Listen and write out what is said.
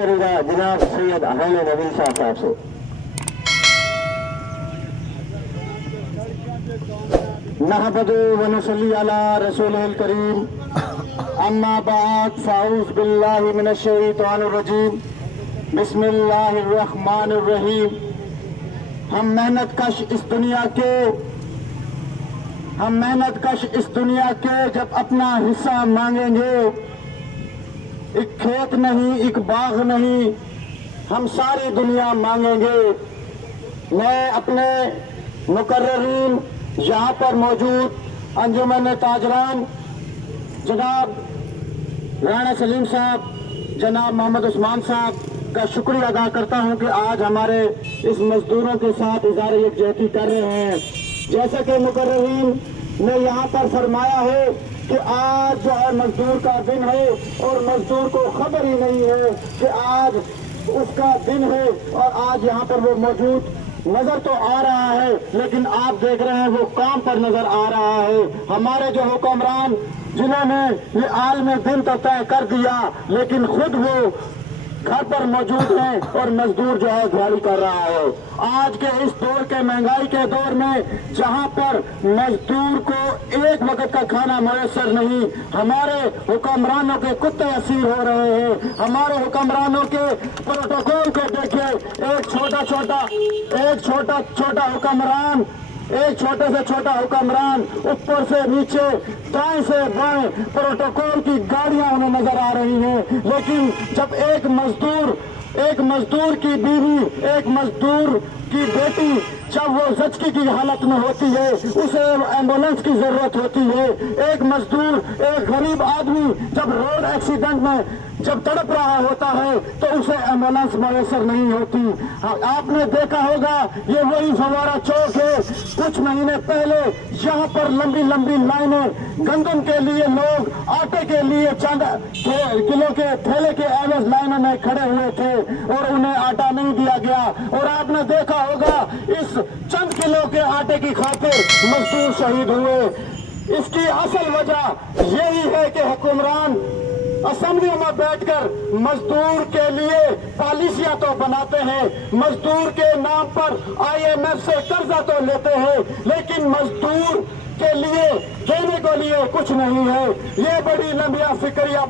کرے گا جناب سید احمد نبیل شاہ صاحب سے۔ نحمد و نصلی علی رسول الکریم، اما بعد فاعوذ باللہ من الشیطان الرجیم، بسم اللہ الرحمن الرحیم۔ ہم محنت کش اس دنیا کے جب اپنا حصہ مانگیں گے، ایک کھیت نہیں ایک باغ نہیں، ہم ساری دنیا مانگیں گے۔ میں اپنے مقررین یہاں پر موجود انجمن تاجران جناب رانا سلیم صاحب، جناب محمد عثمان صاحب کا شکریہ ادا کرتا ہوں کہ آج ہمارے اس مزدوروں کے ساتھ اظہار یکجہتی کر رہے ہیں۔ جیسا کہ مقررین نے یہاں پر فرمایا ہے کہ آج جو ہے مزدور کا دن ہے، اور مزدور کو خبر ہی نہیں ہے کہ آج اس کا دن ہے، اور آج یہاں پر وہ موجود نظر تو آ رہا ہے لیکن آپ دیکھ رہے ہیں وہ کام پر نظر آ رہا ہے۔ ہمارے جو حکمران جنہوں نے یہ عالم دن تو طے کر دیا لیکن خود وہ گھر پر موجود ہیں اور مزدور جو ہے دھاڑی کر رہا ہے۔ آج کے اس دور کے مہنگائی کے دور میں جہاں پر مزدور کو ایک وقت کا کھانا میسر نہیں، ہمارے حکمرانوں کے کتے اسیر ہو رہے ہیں۔ ہمارے حکمرانوں کے پروٹوکول کو دیکھیں، ایک چھوٹے سے چھوٹا حکمران اوپر سے نیچے دائیں سے بائیں پروٹوکول کی گاڑیاں انہیں نظر آ رہی ہیں، لیکن جب ایک مزدور کی بیوی، ایک مزدور کی بیٹی جب وہ زچگی کی حالت میں ہوتی ہے، اسے ایمبولینس کی ضرورت ہوتی ہے۔ ایک مزدور، ایک غریب آدمی جب روڈ ایکسیڈنٹ میں جب تڑپ رہا ہوتا ہے تو اسے ایمبولینس میسر نہیں ہوتی۔ آپ نے دیکھا ہوگا یہ وہی فوارہ چوک ہے، کچھ مہینے پہلے یہاں پر لمبی لمبی لائنیں، گندم کے لیے لوگ آٹے کے لیے چند کلو کے تھیلے کے ایوز لائنوں میں کھڑے ہوئے تھے اور انہیں آٹا نہیں دیا گیا، اور آپ نے دیکھا ہوگا اس چند کلو کے آٹے کی خاطر مزدور شہید ہوئے۔ اس کی اصل وجہ یہی ہے کہ حکمران اسمبلیوں میں بیٹھ کر مزدور کے لیے پالیسیاں تو بناتے ہیں، مزدور کے نام پر IMF سے قرضہ تو لیتے ہیں، لیکن مزدور کے لیے دینے کے لیے کچھ نہیں ہے۔ یہ بڑی لمبیا فکریہ